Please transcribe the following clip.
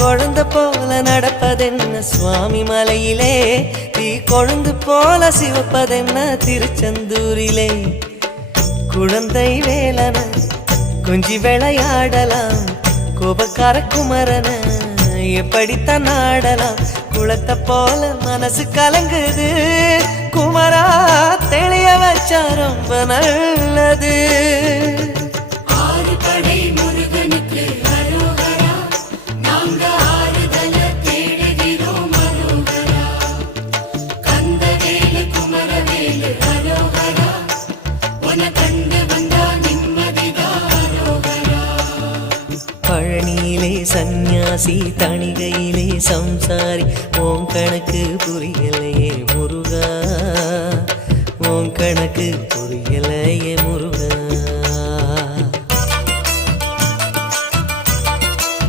குழந்தை போல நடப்பதென்ன சுவாமி மலையிலே, தீ கொழுந்து போல சிவப்பதென்ன திருச்செந்தூரிலே. குழந்தை வேலன கொஞ்சி விளையாடலாம், கோபக்கார குமரன எப்படித்தான் ஆடலாம். குளத்தை போல மனசு கலங்குது, குமரா தெளிய வச்சா ரொம்ப நல்லது. பழனியிலே சந்நியாசி, தணிகையிலே சம்சாரி, ஓம் கணக்கு புரியலையே முருகா, ஓம் கணக்கு புரியலையே முருகா.